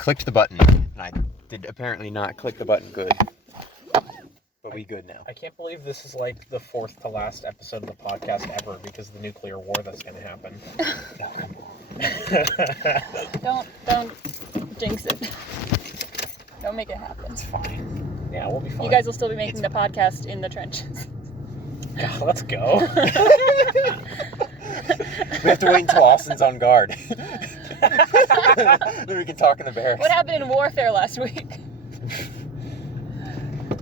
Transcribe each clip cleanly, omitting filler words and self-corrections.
clicked the button, and I did apparently not click the button good. But we good now. I can't believe this is like the fourth to last episode of the podcast ever because of the nuclear war that's going to happen. Oh, don't jinx it. Don't make it happen. It's fine. Yeah, we'll be fine. You guys will still be making the podcast in the trenches. God, let's go. We have to wait until Austin's on guard. Then we can talk in the barracks. What happened in warfare last week?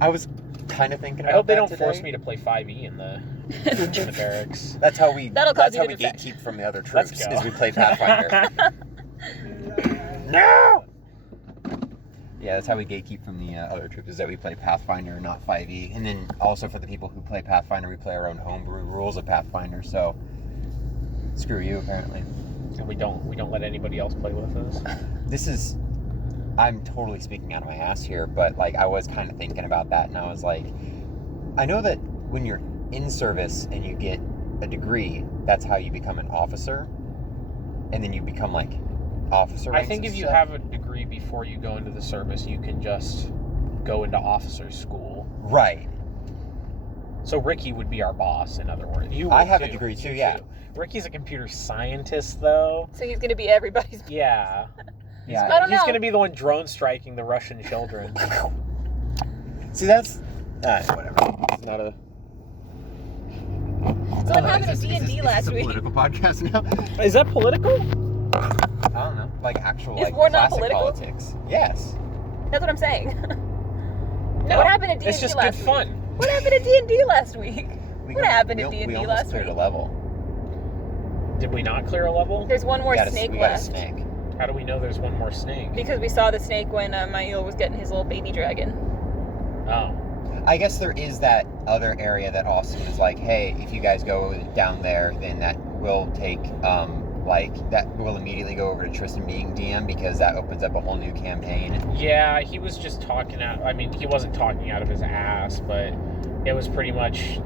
I was kind of thinking about I hope they that don't today. force me to play 5e in the barracks. That's how we That'll cause you to defect. gatekeep from the other Let's troops, go. is we play Pathfinder. No! Yeah, that's how we gatekeep from the other troops, is that we play Pathfinder, not 5e. And then also for the people who play Pathfinder, we play our own homebrew rules of Pathfinder, so screw you, apparently. And we don't let anybody else play with us. I'm totally speaking out of my ass here, but like I was kind of thinking about that, and I was like, I know that when you're in service and you get a degree, that's how you become an officer, and then you become like officer ranks I think and if you stuff. have a degree before you go into the service, you can just go into officer school. Right. So Ricky would be our boss, in other words. You I would have a degree too, yeah. Ricky's a computer scientist, though. So he's going to be everybody's... Yeah. Yeah. I don't He's know. going to be the one drone striking the Russian children. See, that's whatever. It's not a. So what happened at D&D last week? Political podcast now. Is that political? I don't know, like actual Is like war not classic political? politics. Yes. That's what I'm saying. No. What happened at D&D It's just last good week? fun. What happened at D&D last week? We What got- happened we, at we D&D almost last cleared week? a level. Did we not clear a level? There's one more snake we got a left. snake. How do we know there's one more snake? Because we saw the snake when Mael was getting his little baby dragon. Oh. I guess there is that other area that Austin was like, hey, if you guys go down there, then that will take, that will immediately go over to Tristan being DM because that opens up a whole new campaign. Yeah, he was just talking out. I mean, he wasn't talking out of his ass, but it was pretty much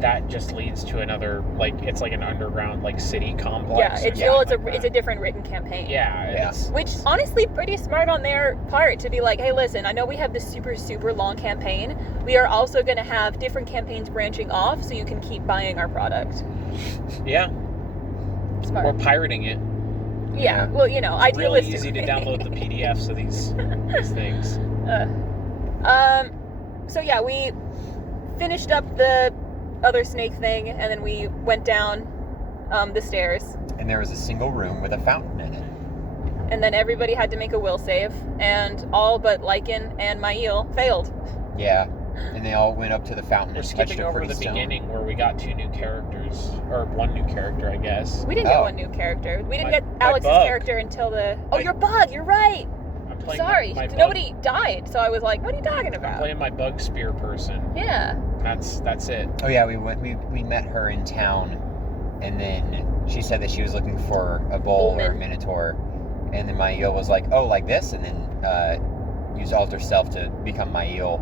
that just leads to another, like, it's like an underground, like, city complex. Yeah, or it's something like it's a that. different written campaign. Yeah, Yeah. it's, Which, honestly, pretty smart on their part to be like, hey, listen, I know we have this super, super long campaign. We are also going to have different campaigns branching off so you can keep buying our product. yeah. Smart. We're pirating it. Yeah, well, you know, It's really idealistically. easy to download the PDFs of these things. So yeah, we finished up the other snake thing, and then we went down the stairs, And there was a single room with a fountain in it. and then everybody had to make a will save, and all but Lycan and Mael failed. Yeah. And they all went up to the fountain We're and touched skipping a over pretty the stone. beginning where we got 2 new characters, or 1 new character, I guess. We didn't get Oh. one new character. We didn't My- get my Alex's bug. character until the... Oh, My- your bug, you're right! I'm playing Sorry, my bug- nobody died, so I was like, what are you talking I'm about? playing my bug spear person. Yeah. That's it. Oh yeah, we met her in town, and then she said that she was looking for a bull or a Bullman. minotaur, and then Mael was like, oh, like this, and then used alter self to become Mael,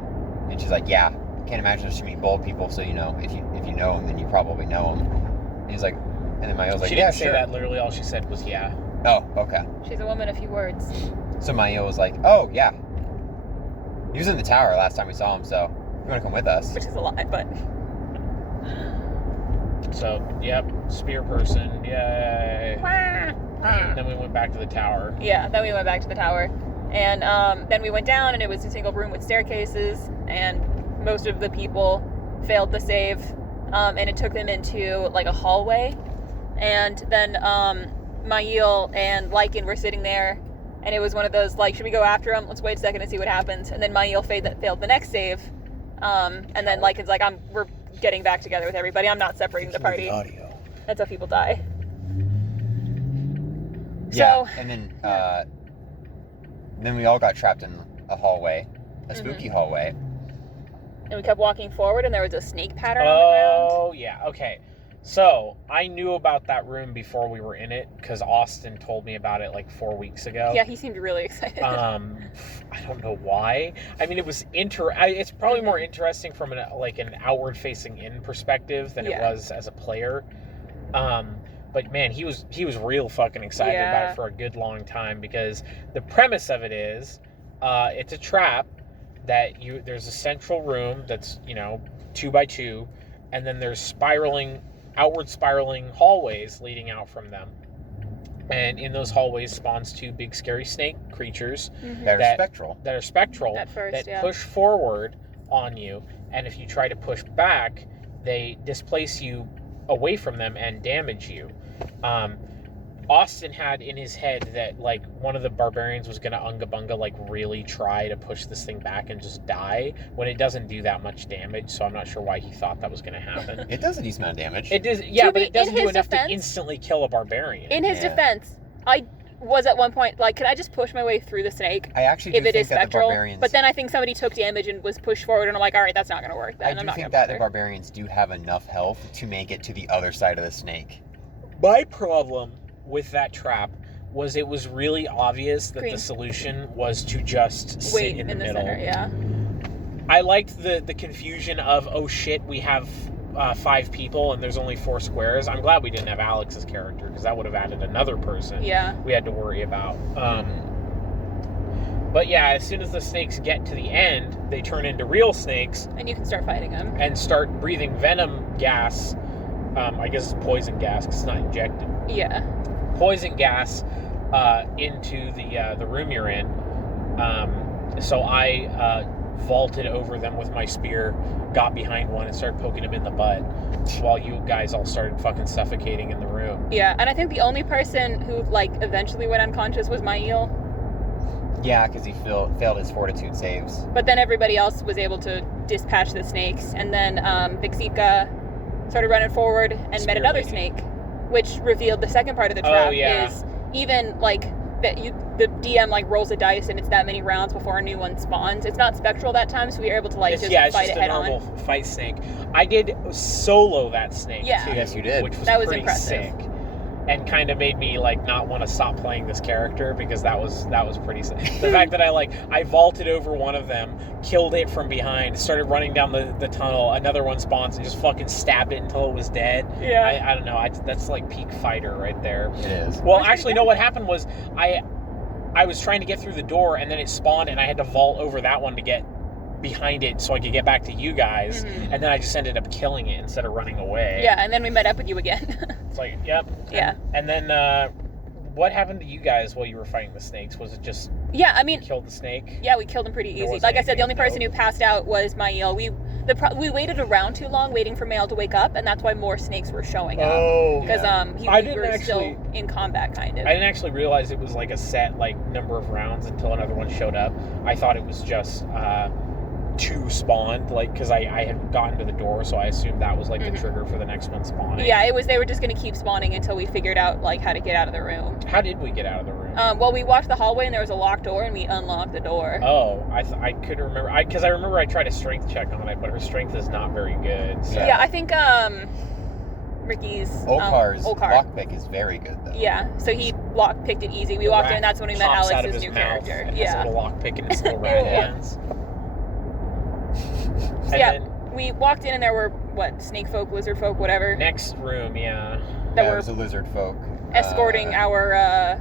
and she's like, yeah, can't imagine there's too many bull people, so you know, if you know them, then you probably know them. And he's like, and then Mael's like, She yeah, didn't say sure. that. Literally, all she said was yeah. Oh, okay. She's a woman of few words. So Mael was like, oh yeah, he was in the tower last time we saw him, so you want to come with us? Which is a lie, but... So, yep, spear person, yay. Then we went back to the tower. Yeah, then we went back to the tower. And then we went down, and it was a single room with staircases, and most of the people failed the save, and it took them into, like, a hallway. And then Mael and Lycan were sitting there, and it was one of those, like, should we go after him? Let's wait a second and see what happens. And then Mael failed the next save, and then Lycan's like, we're getting back together with everybody. I'm not separating the party. audio. That's how people die. Yeah, So- and then we all got trapped in a hallway, a spooky hallway. And we kept walking forward, and there was a snake pattern on the ground. Oh, yeah, okay. So, I knew about that room before we were in it, because Austin told me about it like 4 weeks ago. Yeah, he seemed really excited. I don't know why. I mean, it was it's probably more interesting from an outward-facing in perspective than it Yeah. was as a player. But But man, he was real fucking excited about it for a good long time, because the premise of it is, it's a trap that there's a central room that's 2 by 2, and then there's outward spiraling hallways leading out from them. And in those hallways spawns 2 big scary snake creatures that are spectral. At first, push forward on you, and if you try to push back, they displace you away from them and damage you. Austin had in his head that like one of the barbarians was going to unga bunga like really try to push this thing back and just die, when it doesn't do that much damage, so I'm not sure why he thought that was going to happen. It does a decent amount of damage. It does, but it doesn't do enough to instantly kill a barbarian. In his defense, I was at one point like, can I just push my way through the snake? I actually do think that the barbarians... But then I think somebody took damage and was pushed forward, and I'm like, all right, that's not going to work. Then. I do think that the barbarians do have enough health to make it to the other side of the snake. My problem with that trap was it was really obvious that the solution was to just sit in the middle. Center, yeah. I liked the confusion of, oh shit, we have 5 people and there's only 4 squares. I'm glad we didn't have Alex's character, because that would have added another person we had to worry about. But yeah, as soon as the snakes get to the end, they turn into real snakes. And you can start fighting them. And start breathing venom gas. I guess it's poison gas because it's not injected. Yeah. Poison gas into the room you're in. So I vaulted over them with my spear, got behind one, and started poking him in the butt, while you guys all started fucking suffocating in the room. Yeah, and I think the only person who like eventually went unconscious was Mael. Yeah, because he failed his fortitude saves. But then everybody else was able to dispatch the snakes, and then Vixika started running forward and met another snake, which revealed the second part of the trap is even like that the DM like rolls a dice and it's that many rounds before a new one spawns. It's not spectral that time, so we were able to like fight it head on. It's just a normal fight snake. I did solo that snake too. Yes, you did. Which was that was pretty impressive. Sick. And kind of made me like not want to stop playing this character, because that was pretty sick. The fact that I vaulted over one of them, killed it from behind, started running down the tunnel, another one spawns, and just fucking stabbed it until it was dead. Yeah. I don't know. That's like peak fighter right there. It is. Well, actually, no. What happened was I was trying to get through the door, and then it spawned, and I had to vault over that one to get behind it so I could get back to you guys, and then I just ended up killing it instead of running away. Yeah, and then we met up with you again. It's like, yep. Yeah. And then what happened to you guys while you were fighting the snakes? Was it just you killed the snake? Yeah, we killed him pretty easy. Like I said, the only person who passed out was Mael. We waited around too long waiting for Mael to wake up, and that's why more snakes were showing up. Oh. Because we were still in combat, kind of. I didn't actually realize it was like a set like number of rounds until another one showed up. I thought it was just 2 spawned, like, because I had gotten to the door, so I assumed that was like the trigger for the next one spawning. Yeah, they were just going to keep spawning until we figured out like how to get out of the room. How did we get out of the room? Well, we walked the hallway and there was a locked door, and we unlocked the door. Oh, I couldn't remember. Because I remember I tried a strength check on it, but her strength is not very good. So. Yeah, I think Ricky's Okar's lockpick is very good though. Yeah, so he lockpicked it easy. We walked in, and that's when we met Alex's new character. And has a little lockpick in his little rat hands. So then we walked in, and there were snake folk, lizard folk, whatever. Next room, There was a lizard folk escorting our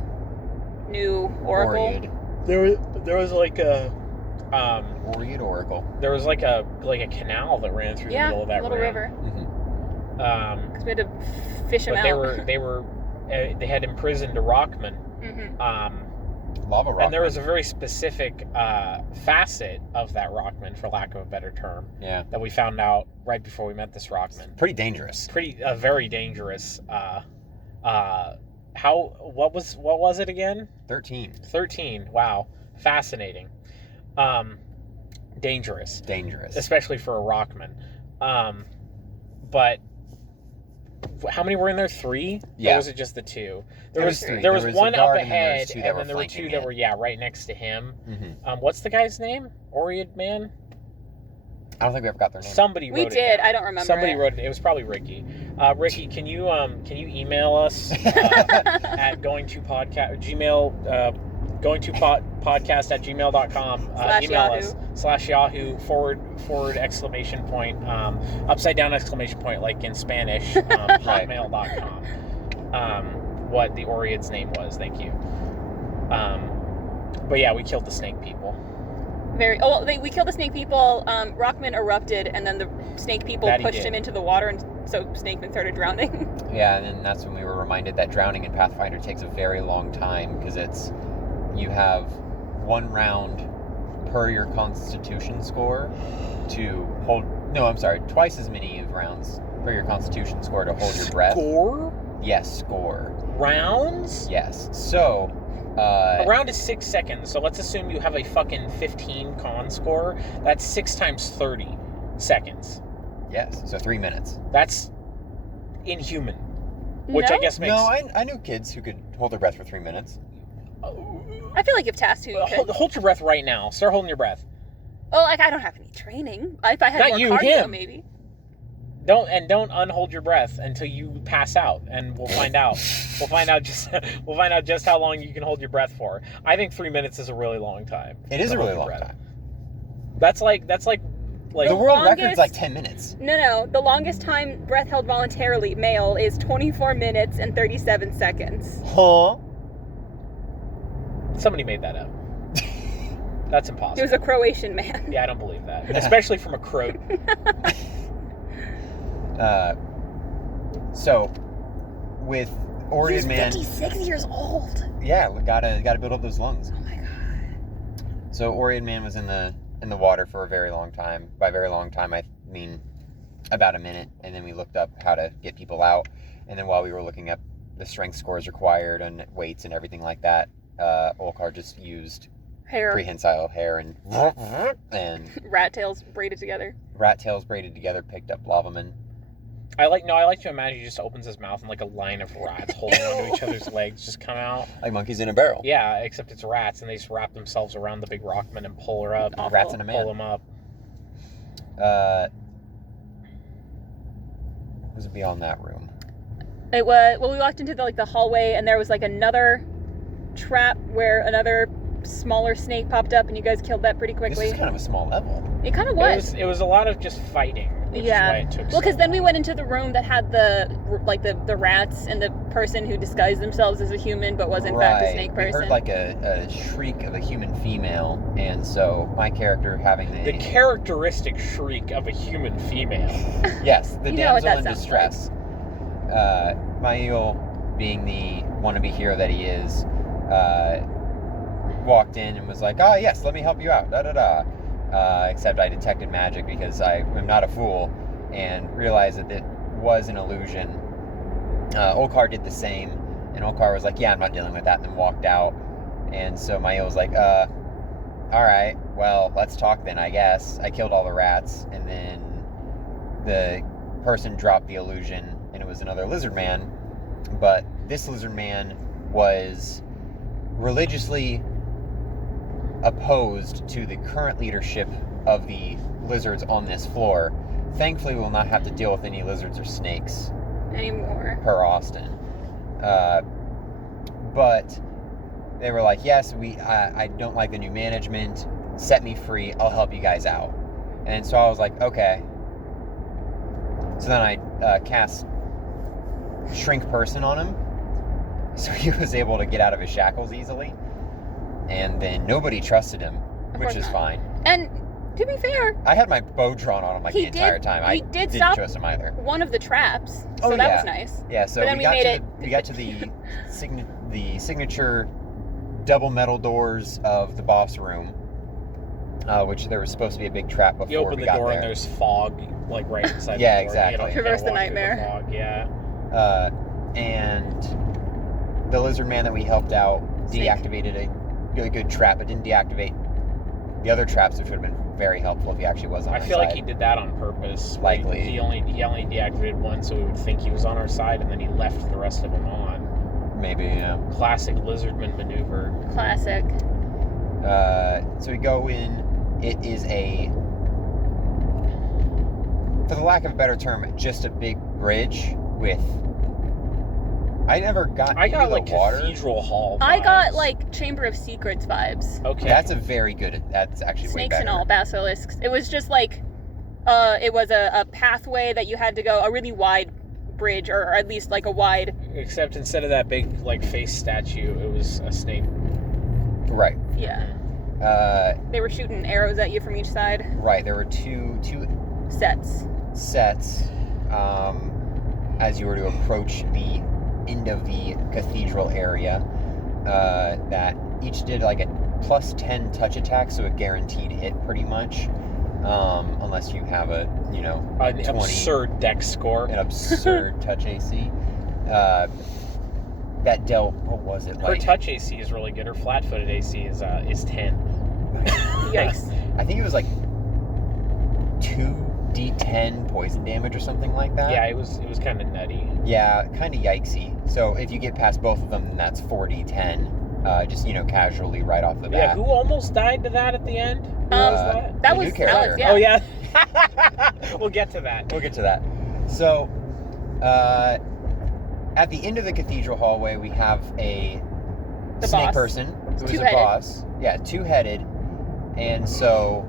new oracle. There was like a Oriad oracle. There was like a canal that ran through the middle of that little river. Because we had to fish them out. They had imprisoned a rockman. Lava rockman. And there was a very specific facet of that rockman, for lack of a better term, that we found out right before we met this rockman. Pretty dangerous. Very dangerous. What was it again? 13. Wow. Fascinating. Dangerous. Especially for a rockman. But how many were in there? 3? Yeah. Or was it just the 2? There was 3. There was one up ahead, and then there were 2 that were right next to him. What's the guy's name? Oriad man? I don't think we ever got their name. Somebody wrote it. We did. Down. I don't remember. Somebody wrote it. It was probably Ricky. Ricky, can you email us at goingtopodcast@gmail.com. Email us /Yahoo // upside down ! Like in Spanish, hotmail.com. what the Oread's name was. Thank you. But yeah, we killed the snake people. We killed the snake people. Rockman erupted, and then the snake people pushed him into the water, and so Snakeman started drowning. Yeah, and then that's when we were reminded that drowning in Pathfinder takes a very long time, because you have 1 round per your Constitution score to hold. No, I'm sorry, twice as many rounds per your Constitution score to hold your breath. Score? Yes, score. Rounds? Yes. So. A round is 6 seconds, so let's assume you have a fucking 15 con score. That's 6 times 30 seconds. Yes, so 3 minutes. That's inhuman. Which I guess makes... No, I knew kids who could hold their breath for 3 minutes. I feel like if tasked to, hold your breath right now. Start holding your breath. Oh, like I don't have any training. If I had Not more you, cardio, him. maybe. Don't unhold your breath until you pass out, and we'll find out. We'll find out just how long you can hold your breath for. I think 3 minutes is a really long time. It is a really long time. That's like the world record's like 10 minutes. No. The longest time breath held voluntarily, male, is 24 minutes and 37 seconds. Huh? Somebody made that up. That's impossible. It was a Croatian man. Yeah, I don't believe that. Especially from a Croat. So, with Oread Man... He's 56 years old. Yeah, we gotta build up those lungs. Oh my god. So Oread Man was in the water for a very long time. By very long time, I mean about a minute. And then we looked up how to get people out. And then while we were looking up the strength scores required and weights and everything like that, Olkar just used prehensile hair and rat tails braided together. Picked up Lavaman. I like to imagine he just opens his mouth and like a line of rats holding onto each other's legs just come out. Like monkeys in a barrel. Yeah, except it's rats, and they just wrap themselves around the big Rockman and pull her up. Rats in a man. Pull him up. Was it beyond that room? It was, we walked into the hallway, and there was like another trap where another smaller snake popped up, and you guys killed that pretty quickly. This is kind of a small level. It kind of was. It was a lot of just fighting. Which is why it took because then we went into the room that had the rats and the person who disguised themselves as a human but was in fact a snake person. We heard like a shriek of a human female, and so my character having the characteristic shriek of a human female. Yes, the damsel in distress. Like. Mael, being the wannabe hero that he is, walked in and was like, "Ah, yes, let me help you out." Except I detected magic because I am not a fool and realized that it was an illusion. Olkar did the same, and Olkar was like, "Yeah, I'm not dealing with that," and then walked out. And so Mael was like, alright, well, let's talk then, I guess. I killed all the rats, and then the person dropped the illusion, and it was another lizard man. But this lizard man was religiously opposed to the current leadership of the lizards on this floor. Thankfully, we will not have to deal with any lizards or snakes anymore. Per Austin. But they were like, yes, I don't like the new management. Set me free. I'll help you guys out. And so I was like, okay. So then I cast Shrink Person on him. So he was able to get out of his shackles easily. And then nobody trusted him, which is fine. And to be fair, I had my bow drawn on him like the entire time. I didn't trust him either. One of the traps, so that was nice. Yeah, so we got to the signature double metal doors of the boss room, which there was supposed to be a big trap before we got there. You open the door and there's fog like right inside. Yeah, the door. exactly. Traverse the nightmare. The fog, yeah. And the lizard man that we helped out deactivated a really good trap, but didn't deactivate the other traps, which would have been very helpful if he actually was on our side. I feel like he did that on purpose. Likely. He only deactivated one so we would think he was on our side, and then he left the rest of them on. Maybe, yeah. Classic lizardman maneuver. Classic. So we go in. It is for the lack of a better term, just a big bridge with... I got like water. Cathedral Hall vibes. I got like Chamber of Secrets vibes. Okay. That's actually Snakes way better. and all, basilisks. It was just like, it was a pathway that you had to go, a really wide bridge, or at least like a wide. Except instead of that big like face statue, it was a snake. Right. Yeah. They were shooting arrows at you from each side. Right. There were two Sets. As you were to approach the end of the cathedral area, that each did like a plus 10 touch attack, so a guaranteed hit pretty much, unless you have a, you know, An 20, absurd dex score. an absurd touch AC. That dealt, what was it, Her like, touch AC is really good. Her flat-footed AC is 10. Yikes. I think it was like 2d10 poison damage or something like that. Yeah, it was kind of nutty. Yeah, kind of yikesy. So if you get past both of them, then that's 4d10. Just, you know, casually right off the bat. Yeah, who almost died to that at the end? Who was that? That The was new character. yeah. Oh yeah. We'll get to that. We'll get to that. So, at the end of the cathedral hallway, we have a The snake boss. person who is a Two-headed. boss. Yeah, two-headed. And so,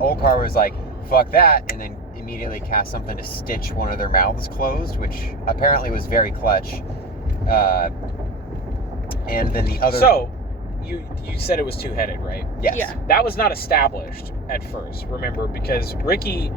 Olkar was like, fuck that, and then immediately cast something to stitch one of their mouths closed, which apparently was very clutch. And then the other... So, you said it was two-headed, right? Yes. Yeah. That was not established at first, remember, because Ricky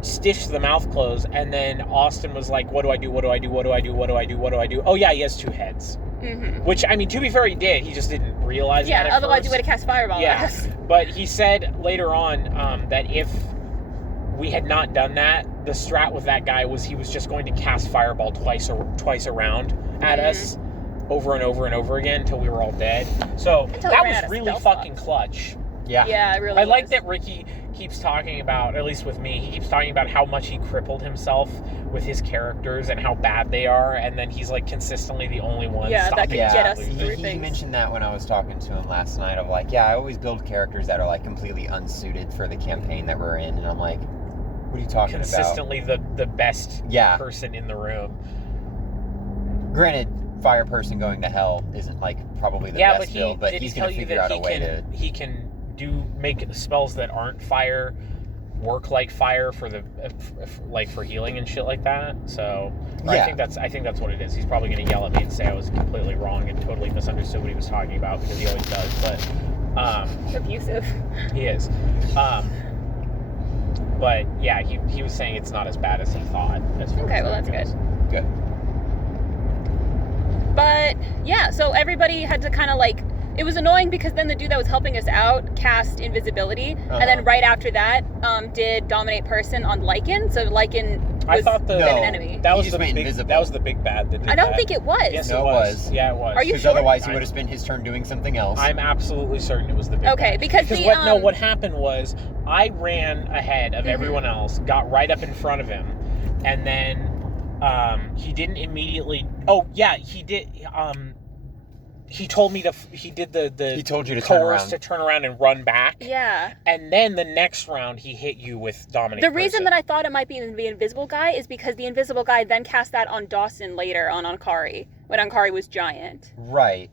stitched the mouth closed, and then Austin was like, what do I do? What do I do? What do I do? What do I do? What do I do? Oh yeah, he has two heads. Mm-hmm. Which, I mean, to be fair, he did. He just didn't realize Yeah, that at otherwise first. you would have cast Fireball Yeah. at us. But he said later on that if we had not done that, the strat with that guy was he was just going to cast Fireball twice around at us over and over and over again until we were all dead. So Until that we ran was out of really spell fucking slots. clutch. Yeah. Yeah, it really I like was. that Ricky keeps talking about, at least with me, he keeps talking about how much he crippled himself with his characters and how bad they are, and then he's like consistently the only one Yeah, that stopping could Yeah, get us losing. through he things. mentioned that when I was talking to him last night of like, yeah, I always build characters that are like completely unsuited for the campaign that we're in, and I'm like, what are you talking Consistently the best about? Yeah. person in the room. Granted, fire person going to hell isn't like probably the Yeah, best but he build, but did he's tell going to you figure that out a way to. he can make spells that aren't fire work like fire for the like for healing and shit like that. So or Yeah. I think that's what it is. He's probably going to yell at me and say I was completely wrong and totally misunderstood what he was talking about, because he always does. But Abusive. he is. But yeah, he was saying it's not as bad as he thought. As far Okay, as well, that that's goes. Good. But yeah, so everybody had to kind of like, it was annoying because then the dude that was helping us out cast invisibility, and then right after that did dominate person on Lycan. So Lycan I was thought then No. an enemy. that He was just the went big invisible. that was the big bad that did I don't that. think it was. Yes, No, it it was. was. Yeah, it was. Are you Because sure? otherwise he would have spent his turn doing something else. I'm absolutely certain it was the big Okay, bad. because the, what happened was I ran ahead of everyone else, got right up in front of him, and then he didn't immediately. Oh yeah, he did. He told me he did the He told you to turn coerce around. to turn around and run back. Yeah. And then the next round he hit you with dominate. The reason person. that I thought it might be the invisible guy is because the invisible guy then cast that on Dawson later on Ankari, when Ankari was giant. Right.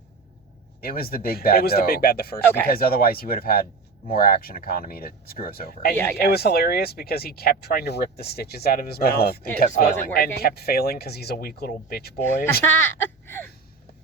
It was the big bad. It was the though, big bad the first. Okay. Because otherwise he would have had more action economy to screw us over. And Yeah, I it was guess. hilarious because he kept trying to rip the stitches out of his mouth. He It kept wasn't failing. working. And kept failing because he's a weak little bitch boy.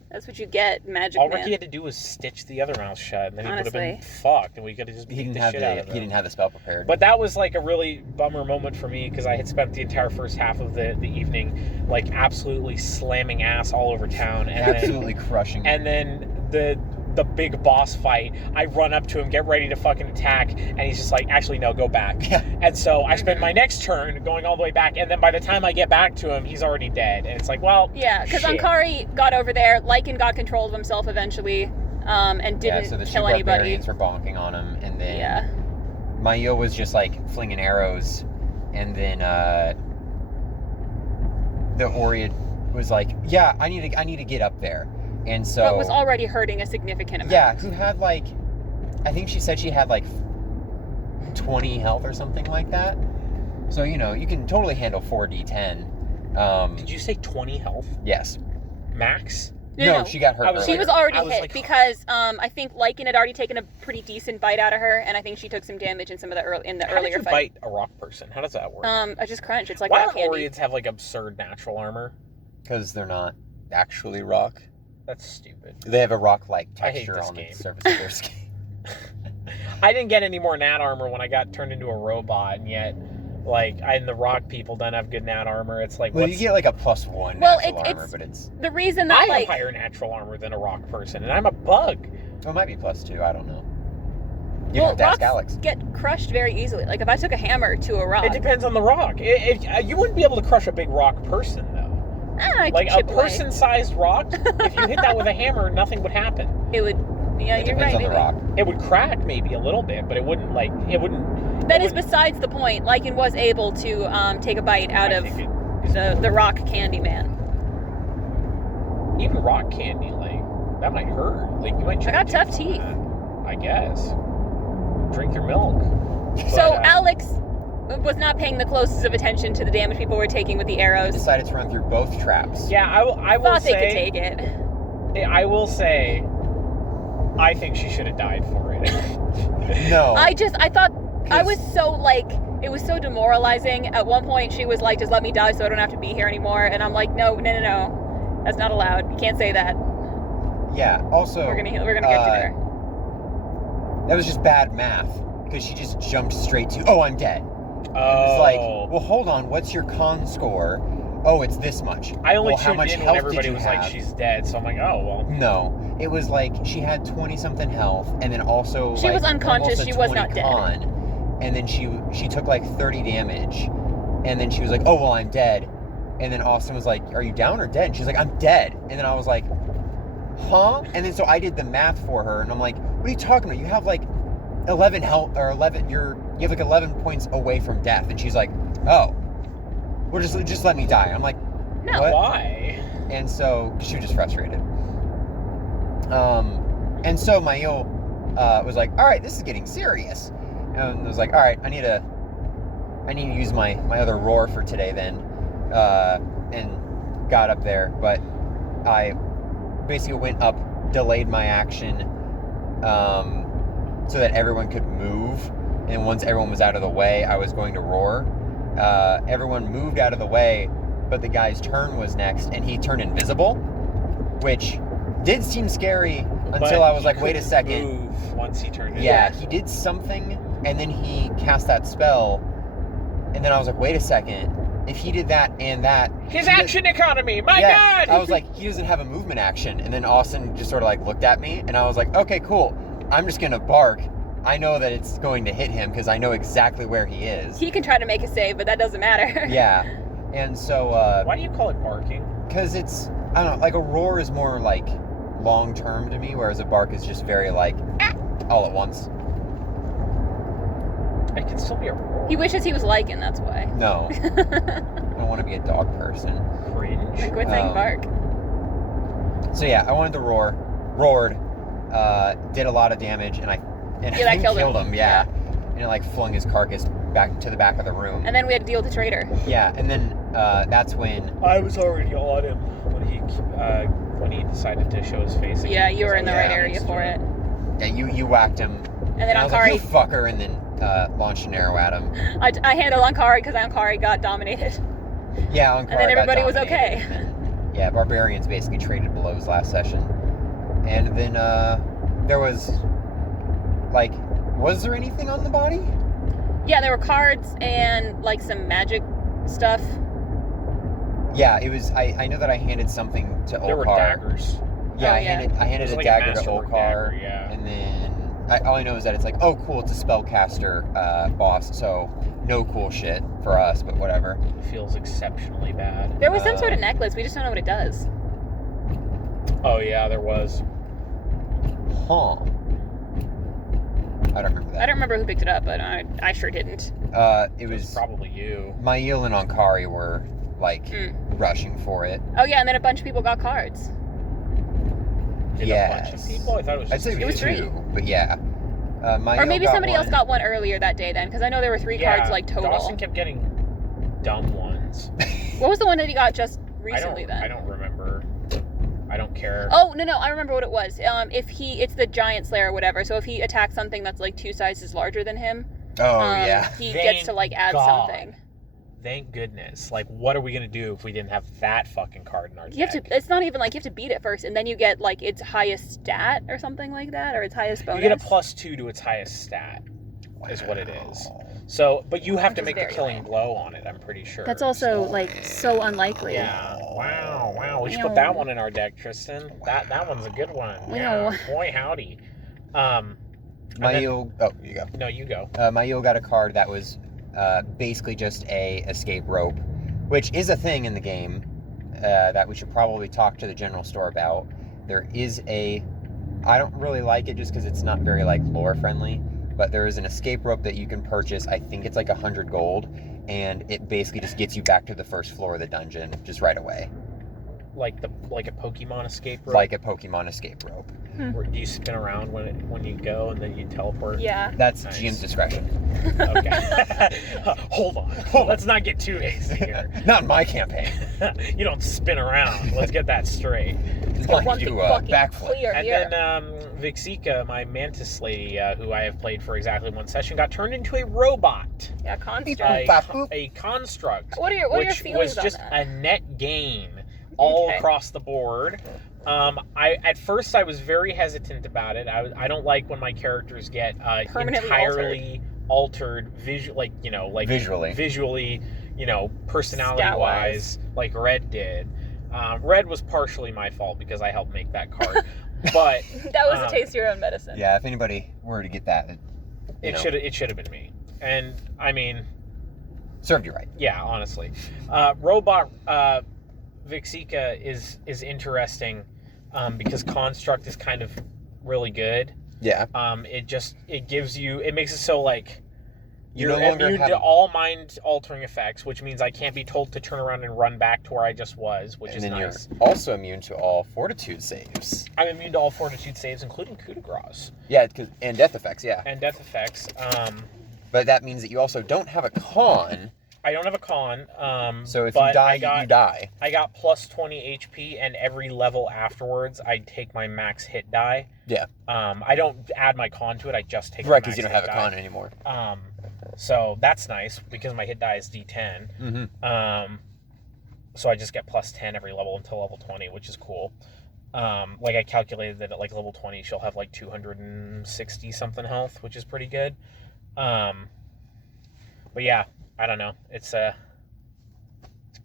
That's what you get, Magic All Man. Ricky had to do was stitch the other mouth shut, and then he would have been Honestly. fucked, and we could have just He beat didn't the have shit out of the him. he didn't have the spell prepared. But that was like a really bummer moment for me because I had spent the entire first half of the evening like absolutely slamming ass all over town, and absolutely crushing. then, and then the big boss fight, I run up to him, get ready to fucking attack, and he's just like, actually no, go back. Yeah. And so I spend my next turn going all the way back, and then by the time I get back to him, he's already dead. And it's like, well, Yeah, because shit. Ankari got over there, Lycan got control of himself eventually, and yeah, didn't so the two kill anybody. barbarians were bonking on him, and then Yeah. Mayo was just like flinging arrows, and then the Oread was like, yeah, I need to get up there, and so But was already hurting a significant amount. yeah, who had like, I think she said she had like 20 health or something like that. So you know you can totally handle 4d10. Did you say 20 health Yes. max? No, she got hurt. She was already hit because I think Lycan had already taken a pretty decent bite out of her, and I think she took some damage in some of the earlier fight. Bite a rock person? How does that work? I just crunch. It's like why rock don't candy. Orions have like absurd natural armor? Because they're not actually rock. That's stupid. They have a rock-like texture on game. the surface of their skin. I didn't get any more nat armor when I got turned into a robot, and yet, like, the rock people don't have good nat armor. It's like, well, you get like a +1 natural armor, but it's the reason that I have higher natural armor than a rock person, and I'm a bug. Oh, it might be +2. I don't know. You have to ask Alex. Get crushed very easily. Like if I took a hammer to a rock. It depends on the rock. You wouldn't be able to crush a big rock person, though. Like a person-sized rock, if you hit that with a hammer, nothing would happen. It would. Yeah, it you're depends right. on the rock. It would crack maybe a little bit, but it wouldn't like it wouldn't. That is besides the point. Lycan was able to take a bite out of the rock candy man. Even rock candy, like that might hurt. Like you might. I got tough teeth. I guess. Drink your milk. So Alex was not paying the closest of attention to the damage people were taking with the arrows. Decided to run through both traps. Yeah, I will thought say. They could take it. I will say. I think she should have died for it. No. I thought I was so like it was so demoralizing. At one point she was like, just let me die so I don't have to be here anymore, and I'm like, no, that's not allowed. You can't say that. Yeah, also we're gonna get to there. That was just bad math, because she just jumped straight to, oh, I'm dead. Oh. It was like, well, hold on, what's your con score? Oh, it's this much. I only how much tuned in health when everybody did you was have? like, she's dead, so I'm like, oh, well. No, it was like she had 20-something health, and then also she was unconscious, she was not dead. And then she took like 30 damage, and then she was like, oh, well, I'm dead. And then Austin was like, are you down or dead? And she's like, I'm dead. And then I was like, huh? And then so I did the math for her, and I'm like, what are you talking about? You have like 11 health, or 11, you have like 11 points away from death. And she's like, oh, well, just let me die. I'm like, no, what? Why? And so she was just frustrated. And so Mail was like, all right, this is getting serious. And I was like, all right, I need to use my other roar for today then. And got up there, but I basically went up, delayed my action, so that everyone could move. And once everyone was out of the way, I was going to roar. Everyone moved out of the way, but the guy's turn was next, and he turned invisible, which did seem scary until I was like, wait a second. Move once he turned invisible. Yeah, he did something, and then he cast that spell, and then I was like, wait a second. If he did that and that... His action economy! My God! I was like, he doesn't have a movement action. And then Austin just sort of like looked at me, and I was like, okay, cool. I'm just going to bark. I know that it's going to hit him because I know exactly where he is. He can try to make a save, but that doesn't matter. Yeah. And so... why do you call it barking? Because it's... I don't know, like a roar is more like long-term to me, whereas a bark is just very like, all at once. It can still be a roar. He wishes he was Lycan, that's why. No. I don't want to be a dog person. Cringe. Like, quit saying bark. So yeah, I wanted to roared, did a lot of damage, and I think killed him. Yeah. And it like flung his carcass back to the back of the room. And then we had to deal with the traitor. Yeah, and then that's when I was already on him when he decided to show his face again. Yeah, you were in the right area for it. Yeah, you whacked him. And then I was Ankari... like, you fucker, and then launched an arrow at him. I handled Ankari because Ankari got dominated. Yeah, Ankari and then everybody was dominated, okay. And then, yeah, barbarians basically traded blows last session. And then there was, like, was there anything on the body? Yeah, there were cards and, like, some magic stuff. Yeah, it was, I know that I handed something to Olkar. There were daggers. Yeah, Oh, I yeah. handed a like dagger a to masterwork Olkar, dagger, yeah. and then all I know is that it's like, oh, cool, it's a spellcaster boss, so no cool shit for us, but whatever. It feels exceptionally bad. There was some sort of necklace. We just don't know what it does. Oh yeah, there was. Huh. I don't remember that. I don't remember who picked it up, but I sure didn't. It was probably you. Mail and Ankari were like rushing for it. Oh yeah, and then a bunch of people got cards. Did a bunch of people? I thought it was just I'd say it was two, but yeah. Mail or maybe got somebody else one. got one earlier that day then, because I know there were 3 cards like total. Dawson kept getting dumb ones. What was the one that he got just recently then? I don't remember. I don't care. Oh, no, I remember what it was. It's the giant slayer or whatever, so if he attacks something that's like 2 sizes larger than him, he gets to like add something. Thank goodness. Like, what are we gonna do if we didn't have that fucking card in our deck? It's not even like you have to beat it first, and then you get like its highest stat or something like that, or its highest bonus. You get a +2 to its highest stat, is what it is. So, but you have to make the killing blow on it, I'm pretty sure. That's also like so unlikely. Yeah. Wow. We should put that one in our deck, Tristan. That one's a good one. Yeah. Boy, howdy. Mail. Oh, you go. No, you go. Mail got a card that was basically just a escape rope, which is a thing in the game that we should probably talk to the general store about. There is I don't really like it just because it's not very like lore friendly, but there is an escape rope that you can purchase. I think it's like 100 gold, and it basically just gets you back to the first floor of the dungeon just right away. Like a Pokemon escape rope? Like a Pokemon escape rope. Or do you spin around when you go and then you teleport? Yeah. That's nice. GM's discretion. Okay. Hold on. Let's not get too hasty here. Not in my campaign. You don't spin around. Let's get that straight. Let's do a backflip. And then Vixika, my mantis lady, who I have played for exactly 1 session, got turned into a robot. Yeah, construct. A construct. What are your feelings on that? Which was just a net gain all across the board. At first I was very hesitant about it. I don't like when my characters get entirely altered visually, personality-wise, like Red did. Red was partially my fault because I helped make that card, but that was a taste of your own medicine. Yeah, if anybody were to get that, it should have been me. And I mean, served you right. Yeah, honestly, robot Vixika is interesting because construct is kind of really good. Yeah. It makes it so like you're no longer immune to all mind altering effects, which means I can't be told to turn around and run back to where I just was, which is nice. You're also immune to all fortitude saves. I'm immune to all fortitude saves, including coup de grace. Yeah, and death effects. Yeah. And death effects. But that means that you also don't have a con. I don't have a con. So if you die, you die. I got plus 20 HP, and every level afterwards, I take my max hit die. Yeah. I don't add my con to it. I just take right, because you don't have a con anymore. So that's nice because my hit die is D10. Mm-hmm. So I just get plus 10 every level until level 20, which is cool. Like I calculated that at like level 20, she'll have like 260 something health, which is pretty good. But yeah. I don't know. It's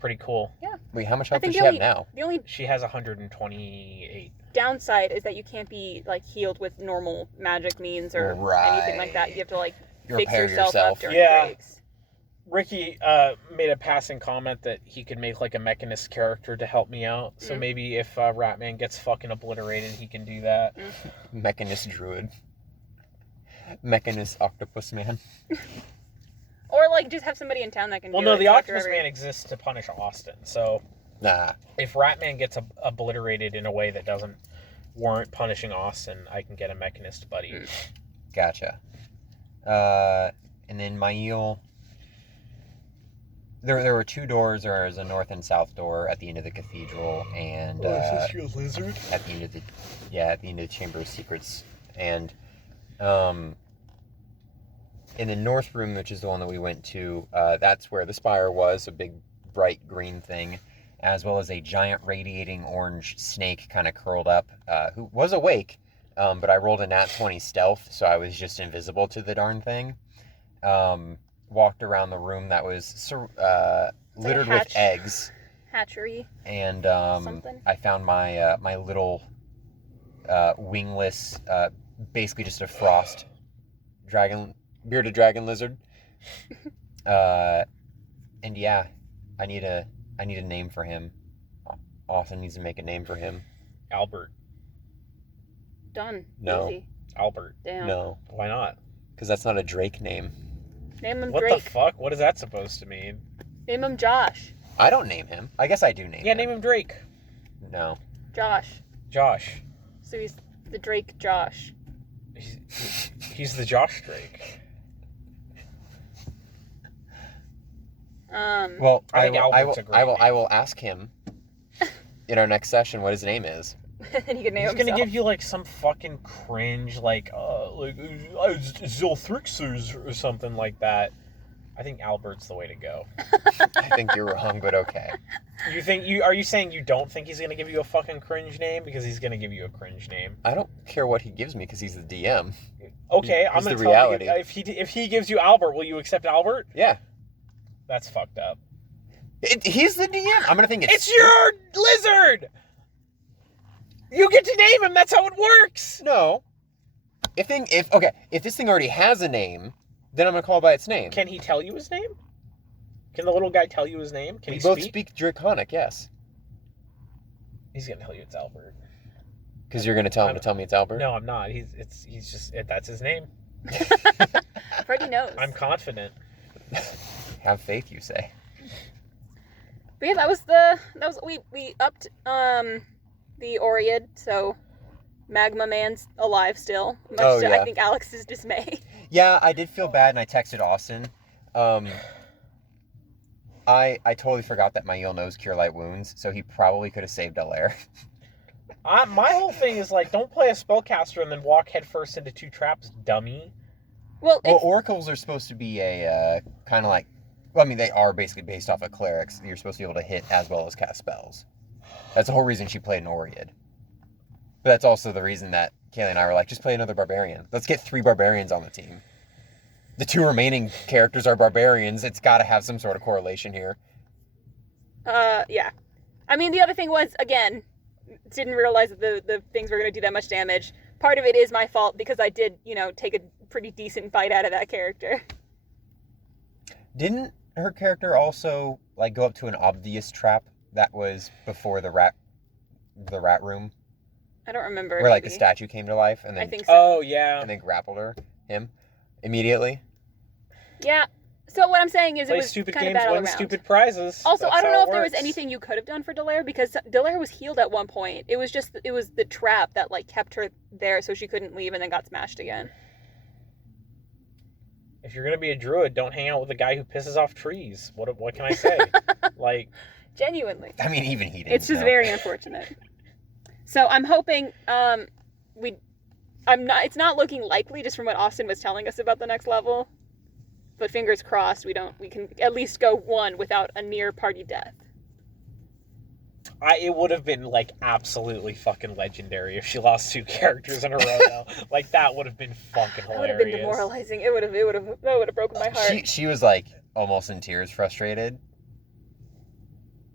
pretty cool. Yeah. Wait, how much health does she have now? She has 128. Downside is that you can't be like healed with normal magic means or anything like that. You have to like fix yourself up during breaks. Ricky made a passing comment that he could make like a Mechanist character to help me out. So maybe if Ratman gets fucking obliterated, he can do that. Mechanist druid. Mechanist octopus man. Or, like, just have somebody in town that can do it. Well, no, the Octopus Man exists to punish Austin, so... Nah. If Ratman gets obliterated in a way that doesn't warrant punishing Austin, I can get a Mechanist buddy. Gotcha. And then Mail... There were 2 doors. There was a north and south door at the end of the cathedral, and... is this your lizard? At the end of the Chamber of Secrets. And, in the north room, which is the one that we went to, that's where the spire was, a big bright green thing, as well as a giant radiating orange snake kind of curled up, who was awake, but I rolled a nat 20 stealth, so I was just invisible to the darn thing. Walked around the room that was littered with eggs. Hatchery. And I found my my little wingless, basically just a frost bearded dragon lizard. And yeah, I need a name for him. Austin needs to make a name for him. Albert. Done. No. Easy. Albert. Damn. No. Why not? Because that's not a Drake name. Name him Drake. Drake. What the fuck? What is that supposed to mean? Name him Josh. I don't name him. I guess I do name him. Yeah, name him Drake. No. Josh. So he's the Drake Josh. He's the Josh Drake. Well, I will ask him in our next session what his name is. And he can name He's himself. gonna give you like some fucking cringe, like Zilthrixers or something like that. I think Albert's the way to go. I think you're wrong, but okay. Are you saying you don't think he's gonna give you a fucking cringe name? Because he's gonna give you a cringe name. I don't care what he gives me because he's the DM. Okay, I'm He's gonna the tell reality. you if he gives you Albert, will you accept Albert? Yeah. That's fucked up. He's the DM. I'm gonna think It's your lizard. You get to name him. That's how it works. No. If this thing already has a name, then I'm gonna call it by its name. Can he tell you his name? Can the little guy tell you his name? Can we he both speak Draconic, yes. He's gonna tell you it's Albert. Because you're gonna tell him to tell me it's Albert? No, I'm not. That's his name. Freddie knows. I'm confident. Have faith, you say. But yeah, we upped the Oread, so Magma Man's alive still. Much to, yeah. I think, Alex's dismay. Yeah, I did feel bad, and I texted Austin. I totally forgot that my eel knows cure light wounds, so he probably could have saved Delaire. My whole thing is like, don't play a spellcaster and then walk headfirst into 2 traps, dummy. Well, oracles are supposed to be a kind of like, well, I mean, they are basically based off of clerics. You're supposed to be able to hit as well as cast spells. That's the whole reason she played an Oread. But that's also the reason that Kaylee and I were like, just play another barbarian. Let's get 3 barbarians on the team. The 2 remaining characters are barbarians. It's got to have some sort of correlation here. Yeah. I mean, the other thing was, again, didn't realize that the things were going to do that much damage. Part of it is my fault because I did, take a pretty decent bite out of that character. Didn't her character also like go up to an obvious trap that was before the rat room? I don't remember. Where like the statue came to life and then I think so. Oh yeah. And then grappled him immediately. Yeah. So what I'm saying is Play it was stupid kind of games, bad all win around. stupid prizes. Also, That's I don't how know it if there was works. anything you could have done for Delaire because Delaire was healed at one point. It was the trap that like kept her there so she couldn't leave and then got smashed again. If you're gonna be a druid, don't hang out with a guy who pisses off trees. What can I say? Like, Genuinely. I mean, even he didn't. It's just know. very unfortunate. So I'm hoping it's not looking likely just from what Austin was telling us about the next level. But fingers crossed we can at least go 1 without a near party death. it would have been like absolutely fucking legendary if she lost 2 characters in a row though. Like that would have been fucking hilarious. That would have been demoralizing. That would have broken my heart. She was like almost in tears, frustrated.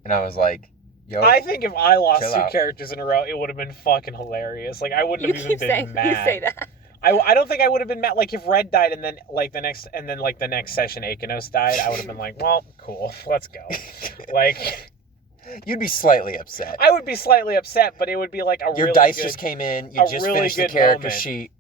And I was like, yo. I think if I lost chill 2 out. characters in a row, it would have been fucking hilarious. Like I wouldn't have even been mad. You say that. I don't think I would have been mad. Like if Red died and then the next session Akanos died, I would have been like, well, cool, let's go. Like You'd be slightly upset. I would be slightly upset, but it would be like Your really dice good, just came in. You a just really finished the good character moment. sheet.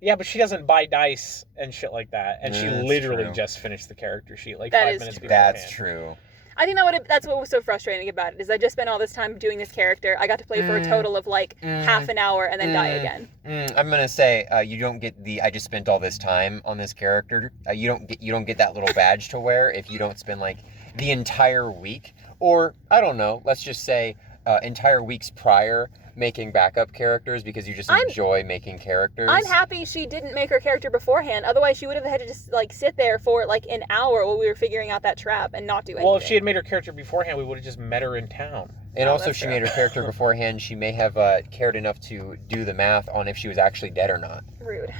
Yeah, but she doesn't buy dice and shit like that, and she That's literally true. just finished the character sheet like That 5 is minutes true. beforehand. That's true. I think that's what was so frustrating about it is I just spent all this time doing this character. I got to play for a total of like half an hour and then die again. I'm gonna say you don't get the I just spent all this time on this character. You don't get that little badge to wear if you don't spend like the entire week, or I don't know. Let's just say entire weeks prior making backup characters because you just enjoy making characters. I'm happy she didn't make her character beforehand. Otherwise, she would have had to just like sit there for like an hour while we were figuring out that trap and not do anything. Well, if she had made her character beforehand, we would have just met her in town. And also, if that's she true. made her character beforehand, she may have cared enough to do the math on if she was actually dead or not. Rude.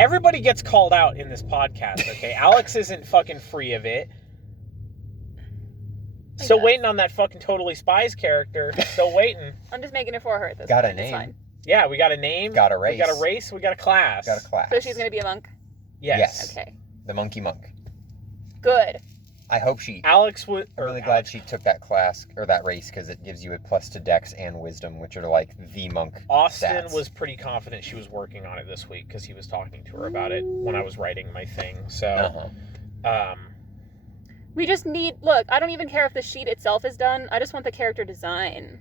Everybody gets called out in this podcast, okay? Alex isn't fucking free of it. Still guess. waiting on that fucking Totally Spies character. Still waiting. I'm just making it for her at this Got a point. It's name. fine. Yeah, we got a name. Got a race. We got a race. We got a class. Got a class. So she's gonna be a monk. Yes. Okay. The monkey monk. Good. I hope she. Alex would. I'm really glad she took that class or that race because it gives you a plus to Dex and Wisdom, which are like the monk. Austin stats. was pretty confident she was working on it this week because he was talking to her about it when I was writing my thing. So, We just need. Look, I don't even care if the sheet itself is done. I just want the character design.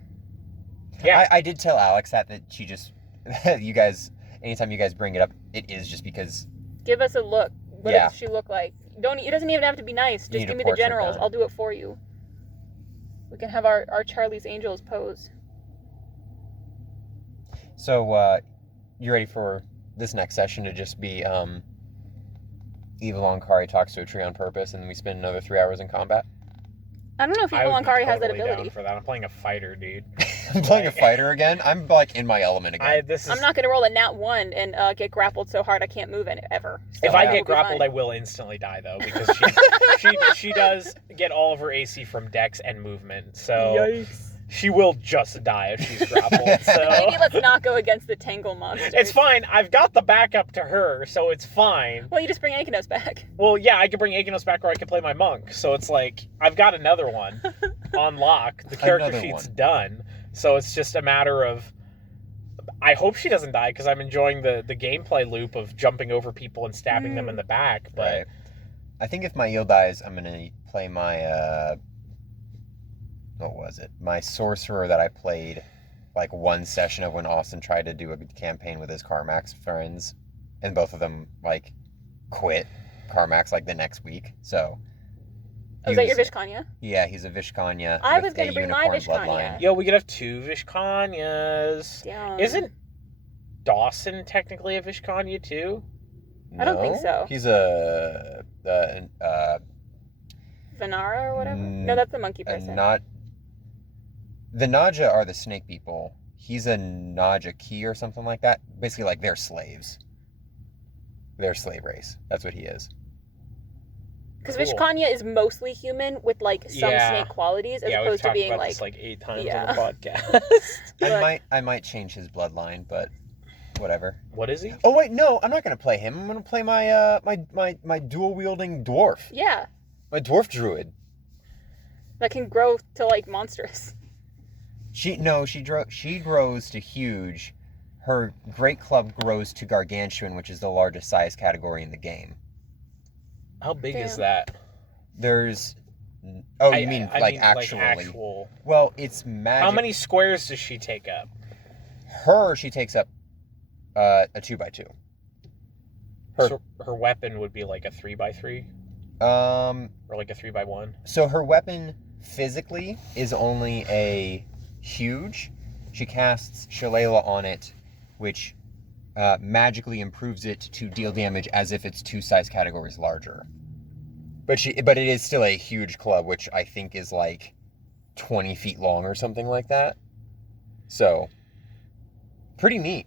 yeah. I did tell Alex that she just. You guys, anytime you guys bring it up, it is just because. Give us a look. What Yeah. does she look like? It doesn't even have to be nice. You Just need give a me the portrait generals. done. I'll do it for you. We can have our Charlie's Angels pose. So, you ready for this next session to just be Eva Longcari talks to a tree on purpose, and then we spend another 3 hours in combat? I don't know if Eva Longcari has that ability. Down for that. I'm playing a fighter, dude. I'm playing a fighter again? I'm like in my element again. I'm not going to roll a nat 1 and get grappled so hard I can't move ever. So if I get grappled, I will instantly die, though, because she does get all of her AC from Dex and movement. So yikes. She will just die if she's grappled. So maybe let's not go against the Tangle monster. It's fine. I've got the backup to her, so it's fine. Well, you just bring Akanos back. Well, yeah, I can bring Akanos back, or I can play my monk. So it's like, I've got another one on lock. The character sheet's done. So it's just a matter of, I hope she doesn't die, because I'm enjoying the gameplay loop of jumping over people and stabbing them in the back. But right. I think if my eel dies, I'm going to play my, what was it? My sorcerer that I played like one session of when Austin tried to do a campaign with his Carmax friends, and both of them like quit Carmax like the next week. So is that your Vishkanya? Yeah, he's a Vishkanya. I was going to bring my Vishkanya. Yo, we could have 2 Vishkanyas. Damn. Isn't Dawson technically a Vishkanya too? I don't think so. He's a Vanara or whatever? No, that's the monkey person. The Naja are the snake people. He's a Naja Key or something like that. Basically, like, they're slaves. They're a slave race. That's what he is. Because Vishkanya is mostly human with, like, some snake qualities, as opposed to being, like... like 8 times on the podcast. I might change his bloodline, but whatever. What is he? Oh, wait, no, I'm not going to play him. I'm going to play my, my dual-wielding dwarf. Yeah. My dwarf druid. That can grow to, like, monstrous. She grows to huge. Her great club grows to gargantuan, which is the largest size category in the game. How big is that? There's... Oh, you mean actually? Like actual... Well, it's magic... How many squares does she take up? She takes up a 2x2. Her weapon would be like a 3x3? Or like a 3x1? So her weapon physically is only a huge. She casts Shillelagh on it, which magically improves it to deal damage as if it's 2 size categories larger. But it is still a huge club, which I think is like 20 feet long or something like that. So, pretty neat.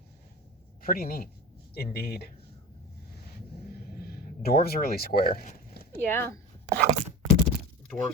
Pretty neat. Indeed. Dwarves are really square. Yeah. Dwarves